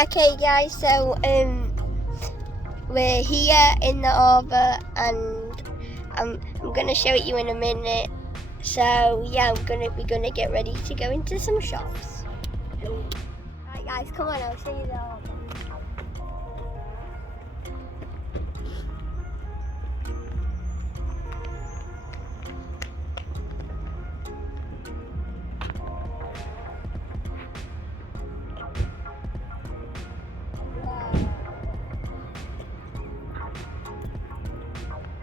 Okay guys, so we're here in the harbour and I'm gonna show it you in a minute. So yeah, we're gonna get ready to go into some shops. Alright guys, come on, I'll show you the harbour.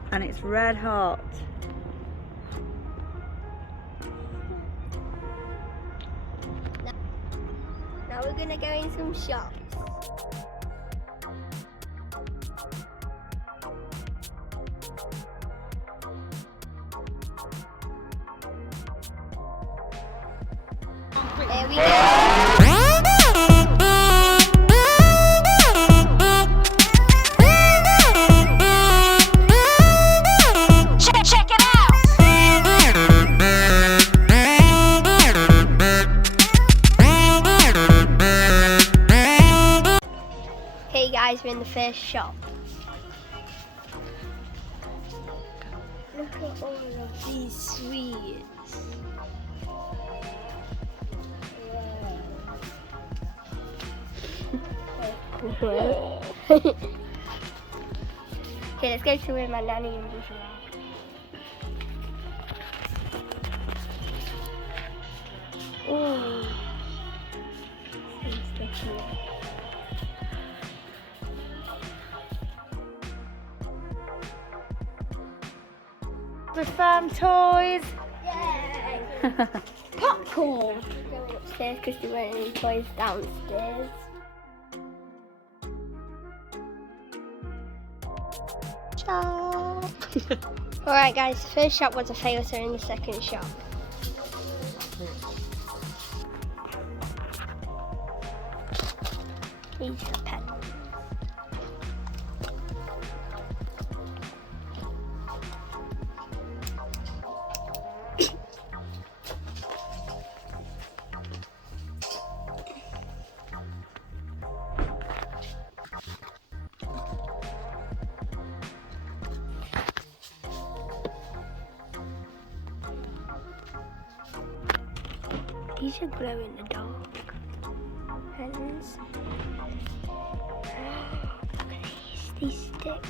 And it's red hot. Now we're gonna go in some shops. There we go. Hey guys, we're in the first shop. Look at all of these sweets. Wow. Okay, let's go to where my nanny and Bush are. Oh, The farm toys. Yay! Popcorn. Going upstairs because there weren't any toys downstairs. Shop. Alright guys, the first shop was a fail, so we're in the second shop. These are pets. These are glow in the dark pens. Look at these stick.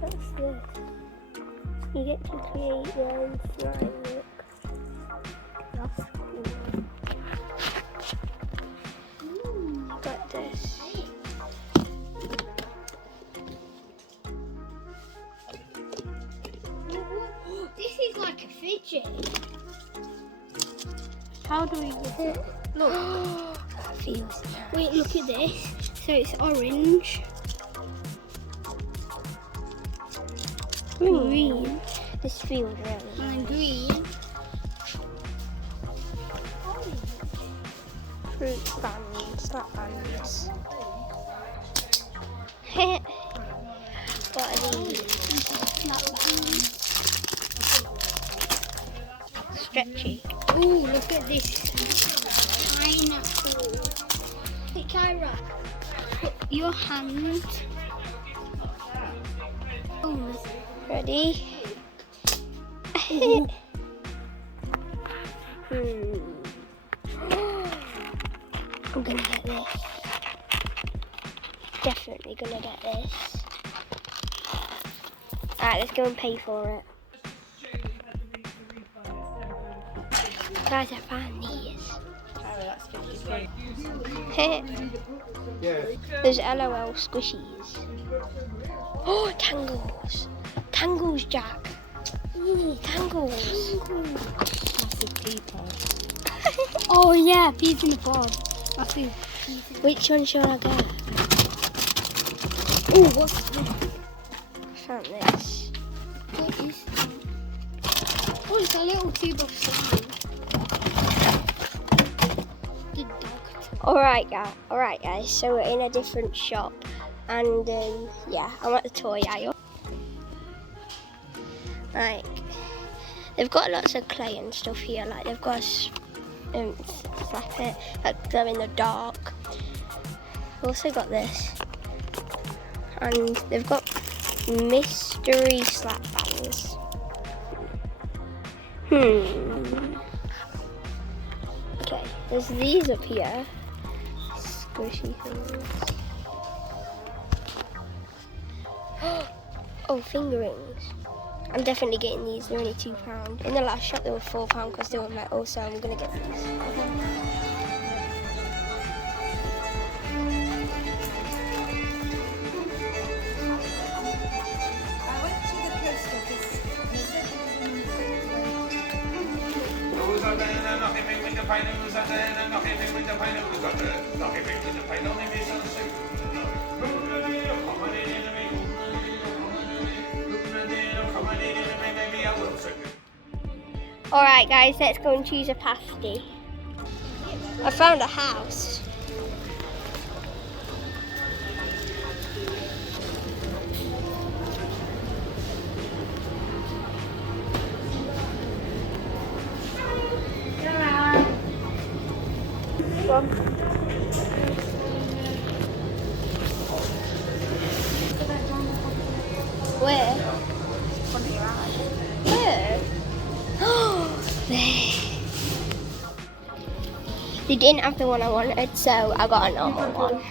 What's this? You get to create your own slime look. That's cool. Got this. This is like a fidget. How do we get it? Look. That feels nice. Wait, look at this. So it's orange. Green. This feels really nice. And green. Fruit bands, not bands. What are these? Not bands. Stretchy. Ooh, look at this. Pineapple. Hey, Kyra, put your hand. Oh, ready? I'm gonna get this. Definitely gonna get this. Alright, let's go and pay for it. Guys, I found these. Oh, that's 50p. There's LOL squishies. Oh, Tangles. Tangles, Jack. Tangles. Massive pea pod. Oh yeah, peas in the pod. Massive. Which one should I get? Oh, what's this? I found this. What is that? Oh, it's a little tube of slime. The dog. Alright guys, so we're in a different shop. And yeah, I'm at the toy aisle. Like, they've got lots of clay and stuff here. Like, they've got slap it, like glow in the dark. Also got this, and they've got mystery slap bands. Okay, there's these up here, squishy things. Oh, finger rings. I'm definitely getting these. They're only £2. In the last shop they were £4 because they were metal, so I'm gonna get these. Alright guys, let's go and choose a pasty. I found a house. Where? Where? There. They didn't have the one I wanted, so I got a normal one.